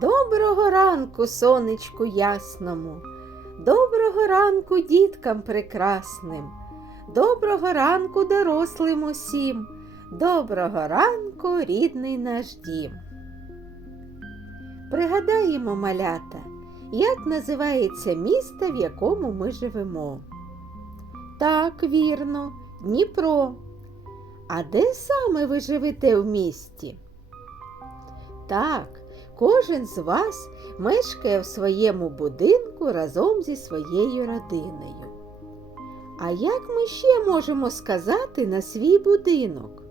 Доброго ранку, сонечку ясному, доброго ранку діткам прекрасним, доброго ранку дорослим усім, доброго ранку, рідний наш дім. Пригадаємо, малята, як називається місто, в якому ми живемо. Так, вірно, Дніпро. А де саме ви живете в місті? Так, кожен з вас мешкає в своєму будинку разом зі своєю родиною. А як ми ще можемо сказати на свій будинок?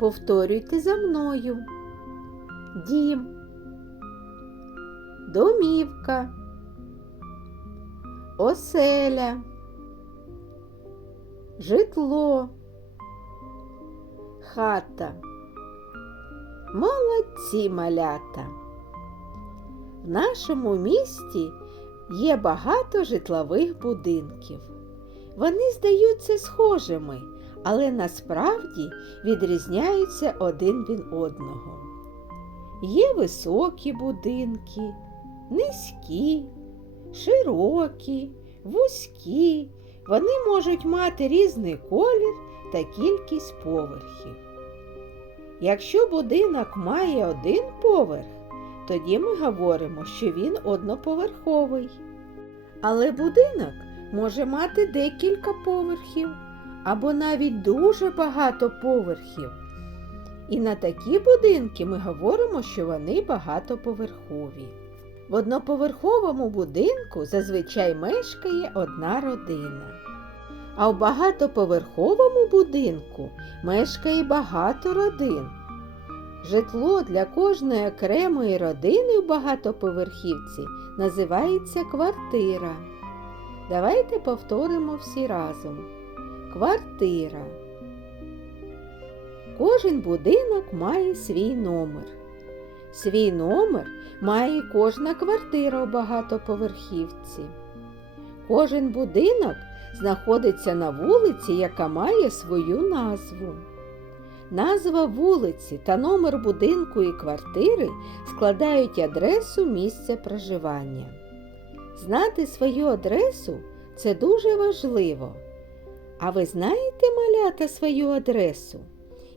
Повторюйте за мною. Дім, домівка, оселя, житло, хата. Молодці малята. В нашому місті є багато житлових будинків. Вони здаються схожими, але насправді відрізняються один від одного. Є високі будинки, низькі, широкі, вузькі. Вони можуть мати різний колір та кількість поверхів. Якщо будинок має один поверх, тоді ми говоримо, що він одноповерховий. Але будинок може мати декілька поверхів або навіть дуже багато поверхів. І на такі будинки ми говоримо, що вони багатоповерхові. В одноповерховому будинку зазвичай мешкає одна родина. А в багатоповерховому будинку мешкає багато родин. Житло для кожної окремої родини в багатоповерхівці називається квартира. Давайте повторимо всі разом. Квартира. Кожен будинок має свій номер. Свій номер має кожна квартира у багатоповерхівці. Кожен будинок знаходиться на вулиці, яка має свою назву. Назва вулиці та номер будинку і квартири складають адресу місця проживання. Знати свою адресу це дуже важливо. А ви знаєте, малята, свою адресу?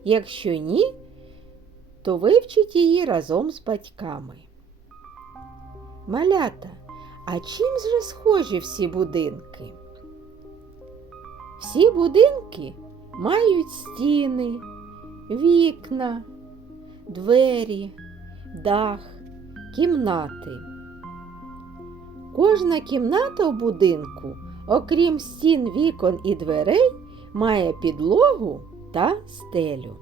Якщо ні, то вивчіть її разом з батьками. Малята, а чим же схожі всі будинки? Всі будинки мають стіни, вікна, двері, дах, кімнати. Кожна кімната в будинку, окрім стін, вікон і дверей, має підлогу та стелю.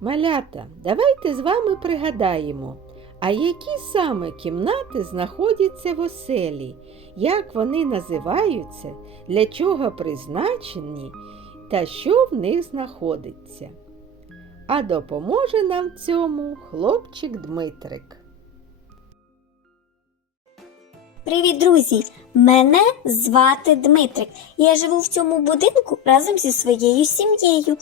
Малята, давайте з вами пригадаємо, а які саме кімнати знаходяться в оселі, як вони називаються, для чого призначені та що в них знаходиться. А допоможе нам цьому хлопчик Дмитрик. Привіт, друзі! Мене звати Дмитрик. Я живу в цьому будинку разом зі своєю сім'єю,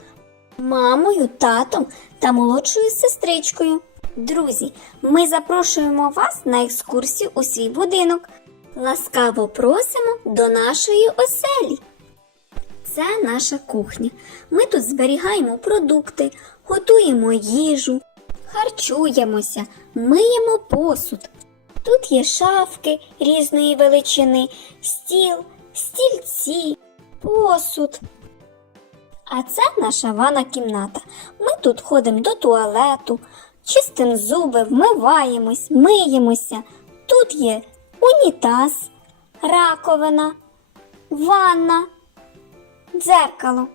мамою, татом та молодшою сестричкою. Друзі, ми запрошуємо вас на екскурсію у свій будинок. Ласкаво просимо до нашої оселі. Це наша кухня. Ми тут зберігаємо продукти, готуємо їжу, харчуємося, миємо посуд. Тут є шафки різної величини, стіл, стільці, посуд. А це наша ванна кімната. Ми тут ходимо до туалету, чистимо зуби, вмиваємось, миємося. Тут є унітаз, раковина, ванна, дзеркало.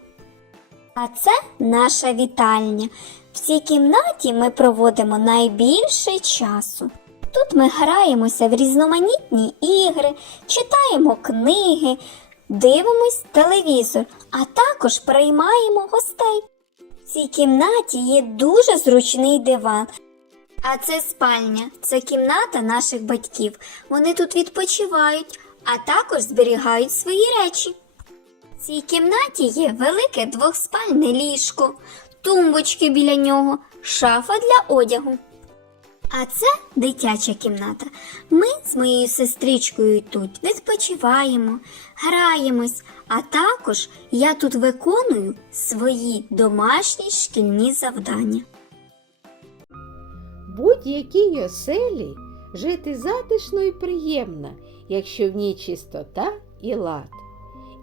А це наша вітальня. В цій кімнаті ми проводимо найбільше часу. Тут ми граємося в різноманітні ігри, читаємо книги, дивимось телевізор, а також приймаємо гостей. Цій кімнаті є дуже зручний диван. А це спальня, це кімната наших батьків. Вони тут відпочивають, а також зберігають свої речі. В цій кімнаті є велике двохспальне ліжко, тумбочки біля нього, шафа для одягу. А це дитяча кімната. Ми з моєю сестричкою тут відпочиваємо, граємось, а також я тут виконую свої домашні шкільні завдання. Будь-якій оселі жити затишно і приємно, якщо в ній чистота і лад.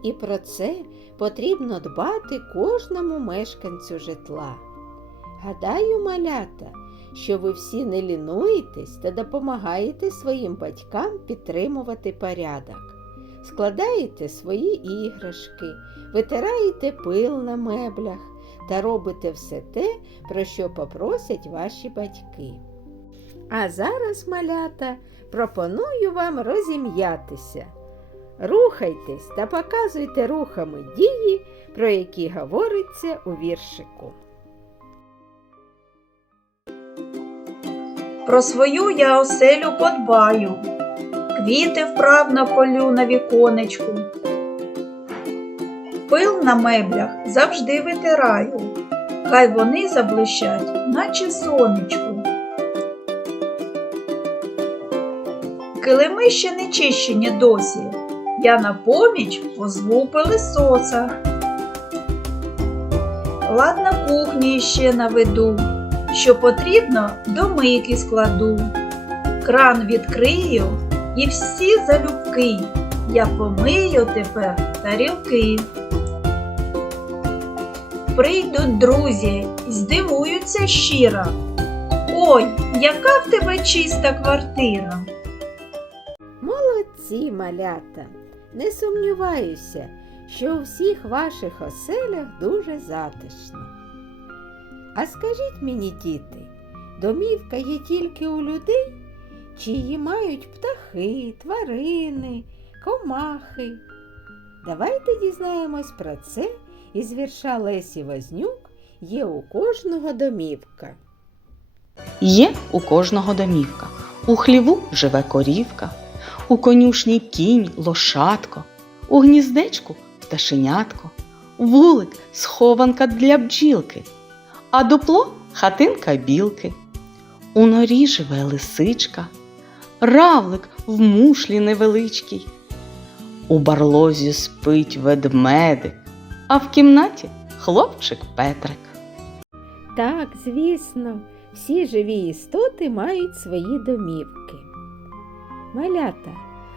І про це потрібно дбати кожному мешканцю житла. Гадаю, малята, що ви всі не лінуєтесь та допомагаєте своїм батькам підтримувати порядок. Складаєте свої іграшки, витираєте пил на меблях та робите все те, про що попросять ваші батьки. А зараз, малята, пропоную вам розім'ятися. Рухайтесь та показуйте рухами дії, про які говориться у віршику. Про свою я оселю подбаю, квіти вправно полю на віконечку. Пил на меблях завжди витираю, хай вони заблищать, наче сонечку. Килими ще не чищені досі, я на поміч позву пилисоса. Лад на кухні ще наведу, що потрібно до мийки складу. Кран відкрию і всі залюбки. Я помию тепер тарілки. Прийдуть друзі, здивуються щиро. Ой, яка в тебе чиста квартира. Молодці, малята! Не сумніваюся, що у всіх ваших оселях дуже затишно. А скажіть мені, діти, домівка є тільки у людей, чи її мають птахи, тварини, комахи? Давайте дізнаємось про це із вірша Лесі Вознюк є у кожного домівка. Є у кожного домівка. У хліву живе корівка, у конюшні кінь, лошадко, у гніздечку пташенятко, вулик схованка для бджілки, а дупло хатинка білки. У норі живе лисичка, равлик в мушлі невеличкій. У барлозі спить ведмедик, а в кімнаті хлопчик Петрик. Так, звісно, всі живі істоти мають свої домівки. Малята,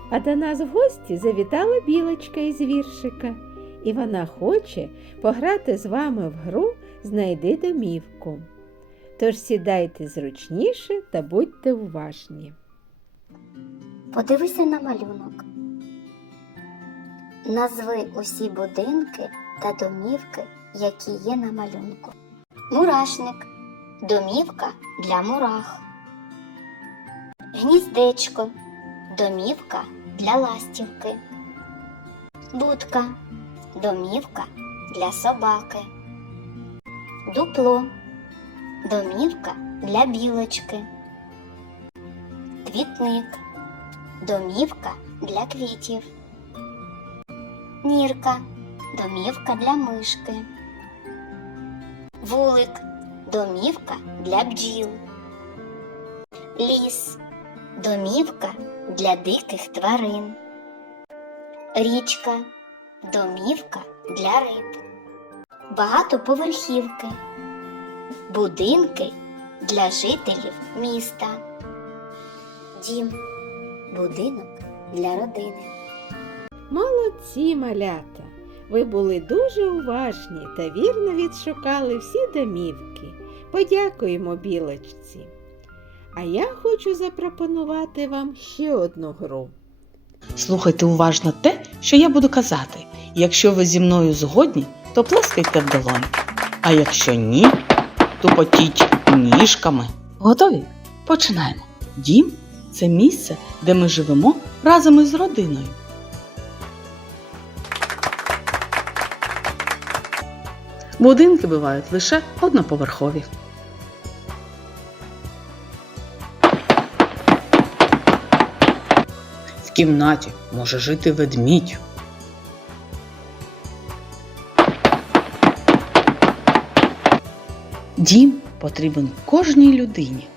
а до нас в гості завітала білочка із віршика, і вона хоче пограти з вами в гру Знайди домівку. Тож сідайте зручніше та будьте уважні. Подивися на малюнок. Назви усі будинки та домівки, які є на малюнку. Мурашник домівка для мурах. Гніздечко домівка для ластівки. Будка домівка для собаки. Дупло домівка для білочки. Квітник домівка для квітів. Нірка домівка для мишки. Вулик домівка для бджіл. Ліс домівка для диких тварин. Річка домівка для риб. Багатоповерхівки. Будинки для жителів міста. Дім будинок для родини. Молодці, малята! Ви були дуже уважні та вірно відшукали всі домівки. Подякуємо білочці. А я хочу запропонувати вам ще одну гру. Слухайте уважно те, що я буду казати. Якщо ви зі мною згодні, то плескайте в долоні. А якщо ні, то потіть ніжками. Готові? Починаємо. Дім це місце, де ми живемо разом із родиною. Будинки бувають лише одноповерхові. В кімнаті може жити ведмідь. Дім потрібен кожній людині.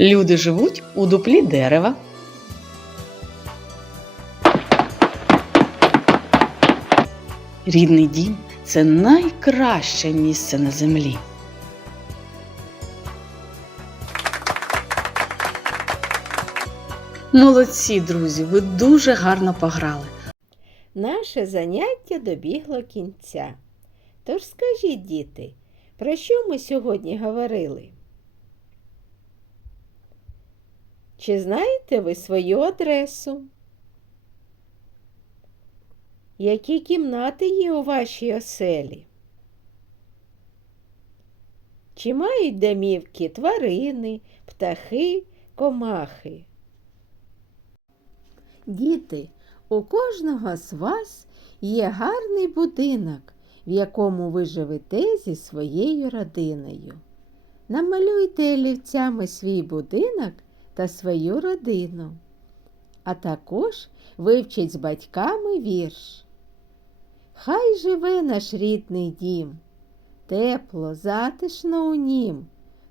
Люди живуть у дуплі дерева. Рідний дім це найкраще місце на землі. Молодці друзі, ви дуже гарно пограли. Наше заняття добігло кінця. Тож скажіть, діти, про що ми сьогодні говорили? Чи знаєте ви свою адресу? Які кімнати є у вашій оселі? Чи мають домівки тварини, птахи, комахи? Діти, у кожного з вас є гарний будинок, в якому ви живете зі своєю родиною. Намалюйте олівцями свій будинок та свою родину, а також вивчіть з батьками вірш. Хай живе наш рідний дім, тепло, затишно у нім.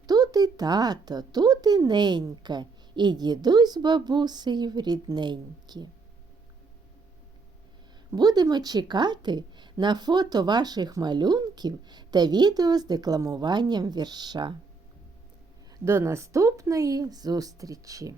Тут і тато, тут і ненька, і дідусь бабусею рідненькі. Будемо чекати на фото ваших малюнків та відео з декламуванням вірша. До наступної зустрічі!